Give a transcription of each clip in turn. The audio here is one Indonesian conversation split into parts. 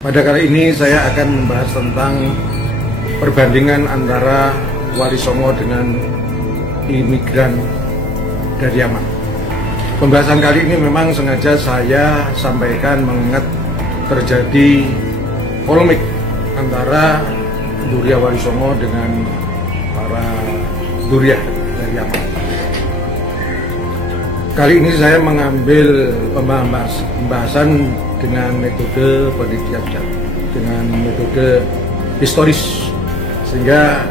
Pada kali ini saya akan membahas tentang perbandingan antara Wali Songo dengan imigran dari Yaman. Pembahasan kali ini memang sengaja saya sampaikan mengingat terjadi polemik antara Duriya Wali Songo dengan para Duriya dari Yaman. Kali ini saya mengambil pembahasan dengan metode penelitian, dengan metode historis, sehingga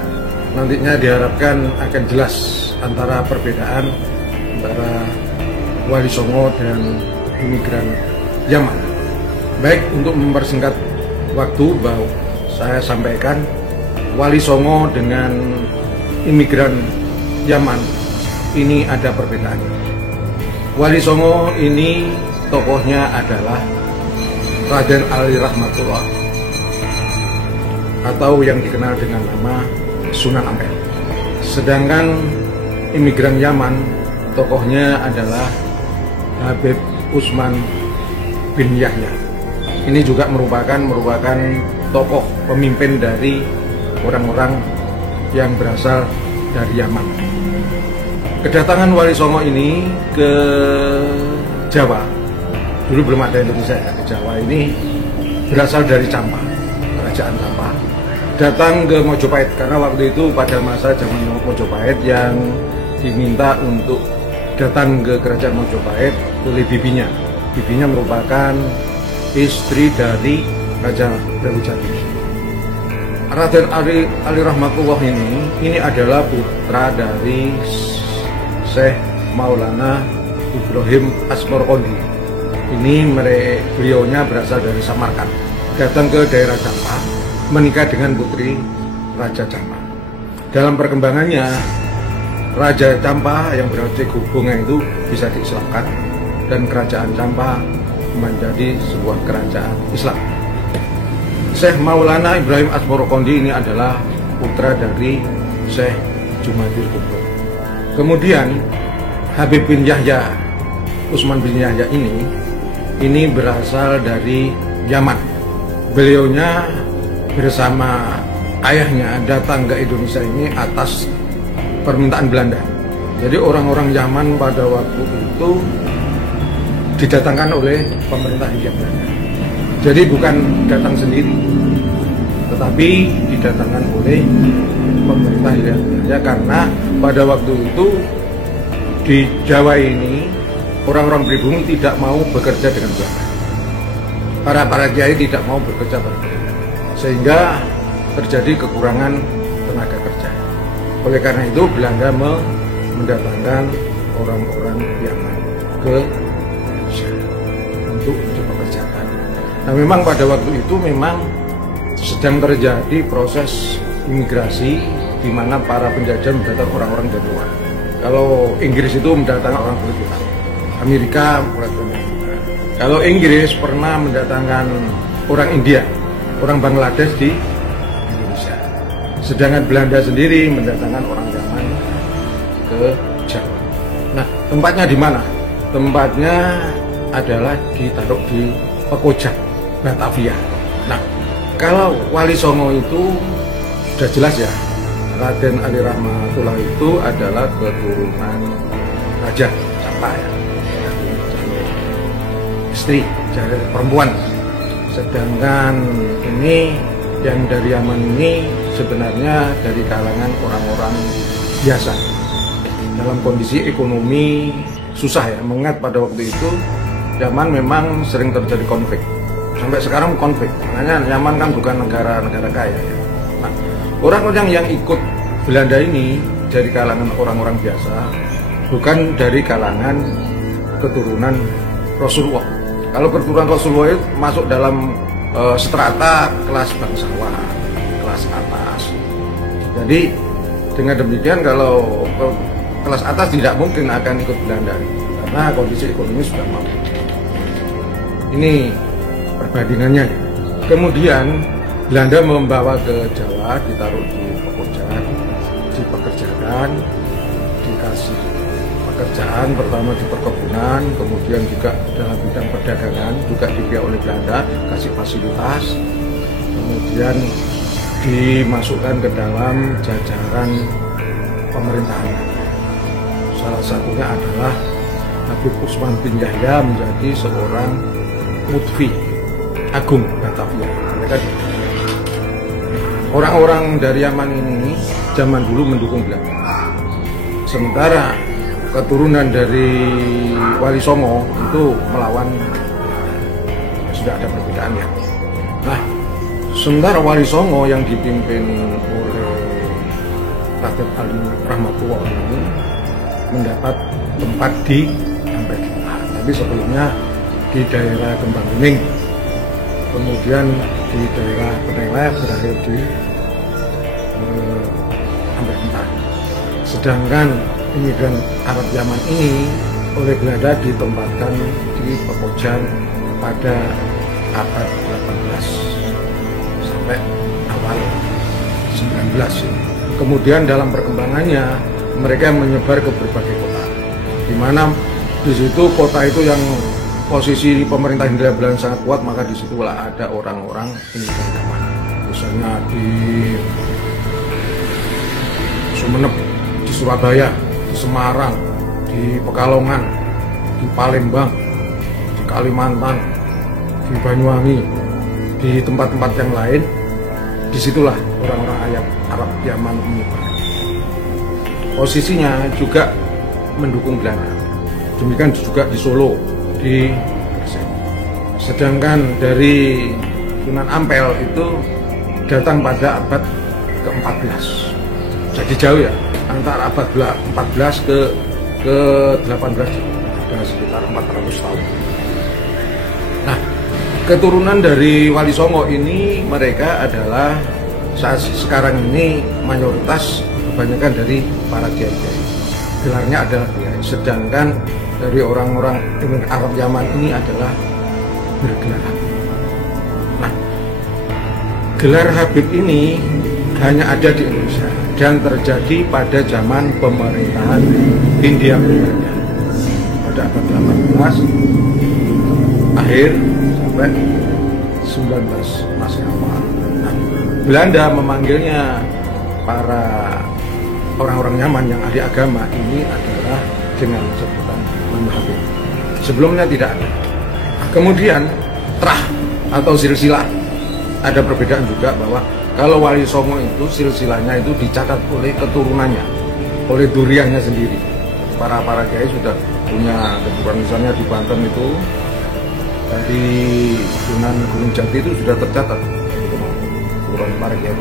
nantinya diharapkan akan jelas antara perbedaan antara Wali Songo dan imigran Yaman. Baik, untuk mempersingkat waktu, bahwa saya sampaikan Wali Songo dengan imigran Yaman ini ada perbedaannya. Wali Songo ini tokohnya adalah Raden Ali Rahmatullah, atau yang dikenal dengan nama Sunan Ampel. Sedangkan imigran Yaman tokohnya adalah Habib Utsman bin Yahya. Ini juga merupakan tokoh pemimpin dari orang-orang yang berasal dari Yaman. Kedatangan Wali Songo ini ke Jawa, dulu belum ada Indonesia ya, ke Jawa ini berasal dari Campa, kerajaan Campa, datang ke Mojopahit karena waktu itu pada masa zaman Mojopahit yang diminta untuk datang ke kerajaan Mojopahit oleh bibinya. Bibinya merupakan istri dari Raja Brawijaya. Raden Ali Rahmatullah ini adalah putra dari Syekh Maulana Ibrahim Asmorokondi. Ini beliaunya berasal dari Samarkand, datang ke daerah Campa, menikah dengan putri Raja Campa. Dalam perkembangannya, Raja Campa yang berarti hubungan itu bisa diislamkan, dan kerajaan Campa menjadi sebuah kerajaan Islam. Syekh Maulana Ibrahim Asmorokondi ini adalah putra dari Syekh Jumadil Kubro. Kemudian Habib bin Yahya, Utsman bin Yahya ini berasal dari Yaman. Beliaunya bersama ayahnya datang ke Indonesia ini atas permintaan Belanda. Jadi orang-orang Yaman pada waktu itu didatangkan oleh pemerintah Hindia Belanda. Jadi bukan datang sendiri, tetapi didatangkan oleh pemerintah Hindia Belanda, karena pada waktu itu di Jawa ini orang-orang pribumi tidak mau bekerja dengan Belanda. Para kiai tidak mau bekerja dengan Belanda, sehingga terjadi kekurangan tenaga kerja. Oleh karena itu Belanda mendatangkan orang-orang Yaman ke Indonesia untuk dipekerjakan. Nah, memang pada waktu itu memang sedang terjadi proses imigrasi di mana para penjajah mendatangkan orang-orang dari luar. Kalau Inggris itu mendatangkan orang kulit hitam, Amerika mulai. Kalau Inggris pernah mendatangkan orang India, orang Bangladesh di Indonesia. Sedangkan Belanda sendiri mendatangkan orang Yaman ke Jawa. Nah, tempatnya di mana? Tempatnya adalah ditaruh di Pekojan, Batavia. Nah, kalau Wali Songo itu sudah jelas ya, Raden Ali Rahmatullah itu adalah keturunan Raja Campa ya, istri dari perempuan. Sedangkan ini yang dari Yaman ini sebenarnya dari kalangan orang-orang biasa dalam kondisi ekonomi susah ya, mengingat pada waktu itu Yaman memang sering terjadi konflik, sampai sekarang konflik. Makanya Yaman kan bukan negara kaya ya. Nah, orang-orang yang ikut Belanda ini dari kalangan orang-orang biasa, bukan dari kalangan keturunan Rasulullah. Kalau keturunan Rasulullah itu masuk dalam strata kelas bangsawan, kelas atas. Jadi dengan demikian kalau kelas atas tidak mungkin akan ikut Belanda karena kondisi ekonomi sudah mampu. Ini perbandingannya. Kemudian Belanda membawa ke Jawa, ditaruh di Pekojan, dipekerjakan, dikasih pekerjaan, pertama di perkebunan, kemudian juga dalam bidang perdagangan juga dibiayai oleh Belanda, kasih fasilitas, kemudian dimasukkan ke dalam jajaran pemerintahan. Salah satunya adalah Habib Utsman bin Yahya menjadi seorang mufti agung Batavia. Orang-orang dari Yaman ini zaman dulu mendukung Belanda. Sementara keturunan dari Wali Songo itu melawan, sudah ada perbedaan ya. Nah, sementara Wali Songo yang dipimpin oleh Raden Ali Rahmatullah ini mendapat tempat di Ampel. Tapi sebelumnya di daerah Kembang Kuning, kemudian di daerah Peneleh, berakhir di Ampel. Sedangkan imigran Arab Yaman ini oleh Belanda ditempatkan di Pekojan pada abad 18 sampai awal 19. Kemudian dalam perkembangannya mereka menyebar ke berbagai kota, di mana di situ kota itu yang posisi pemerintah Hindia Belanda sangat kuat, maka disitulah ada orang-orang imigran Yaman. Misalnya di Sumeneb, di Surabaya, di Semarang, di Pekalongan, di Palembang, di Kalimantan, di Banyuwangi, di tempat-tempat yang lain. Disitulah orang-orang Arab Yaman menyebar. Posisinya juga mendukung Belanda. Demikian juga di Solo, di Gresik. Sedangkan dari Sunan Ampel itu datang pada abad ke-14. Jadi jauh ya, antara abad 14 ke 18, ada sekitar 400 tahun. Nah, keturunan dari Wali Songo ini mereka adalah saat sekarang ini mayoritas kebanyakan dari para kiai-kiai. Gelarnya adalah kiai. Sedangkan dari orang-orang Arab Yaman ini adalah bergelar Habib. Nah, gelar Habib ini hanya ada di Indonesia dan terjadi pada zaman pemerintahan Hindia Belanda pada abad 18 akhir sampai 19 masih awal. Nah, Belanda memanggilnya para orang-orang Yaman yang ahli agama ini adalah dengan sebutan nama Habib. Sebelumnya tidak ada. Kemudian trah atau silsilah, ada perbedaan juga bahwa kalau Wali Songo itu silsilahnya itu dicatat oleh keturunannya, oleh duriannya sendiri. Para kiai sudah punya keturunan, misalnya di Banten itu dari Sunan Gunung Jati itu sudah tercatat keturunan para kiai.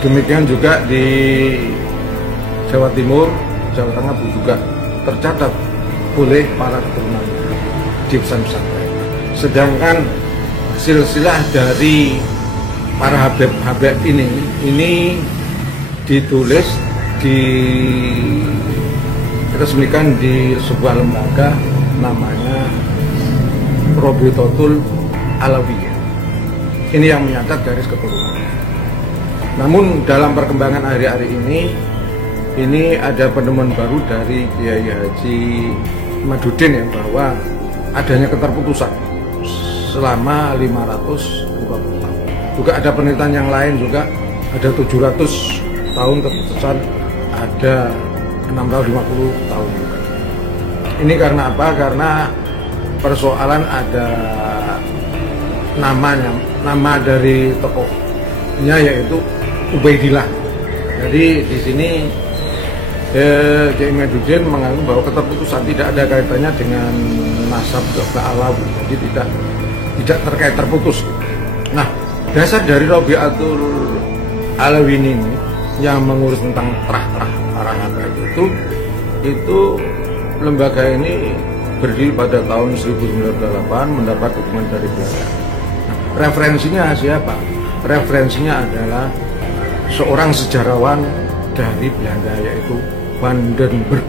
Demikian juga di Jawa Timur, Jawa Tengah juga tercatat oleh para keturunannya di pesantren. Sedangkan silsilah dari para Habib ini ditulis, diresmikan di sebuah lembaga namanya Robitotul Alawiyah. Ini yang menyatat garis keturunan. Namun dalam perkembangan hari-hari ini ada penemuan baru dari Kiai Haji Madudin ya, bahwa adanya keterputusan selama 520 tahun. Juga ada penelitian yang lain juga, ada 700 tahun keputusan, ada 650 tahun juga. Ini karena apa? Karena persoalan ada nama dari tokohnya yaitu Ubaidillah. Jadi di sini Kiai Madudin menganggap bahwa keterputusan tidak ada kaitannya dengan nasab ke Alawi, jadi tidak terkait terputus. Nah, dasar dari Robiatul Alawi ini yang mengurus tentang terah-terah para Habib itu lembaga ini berdiri pada tahun 1908, mendapat dukungan dari Belanda. Nah, referensinya siapa? Referensinya adalah seorang sejarawan dari Belanda yaitu Van den Berg.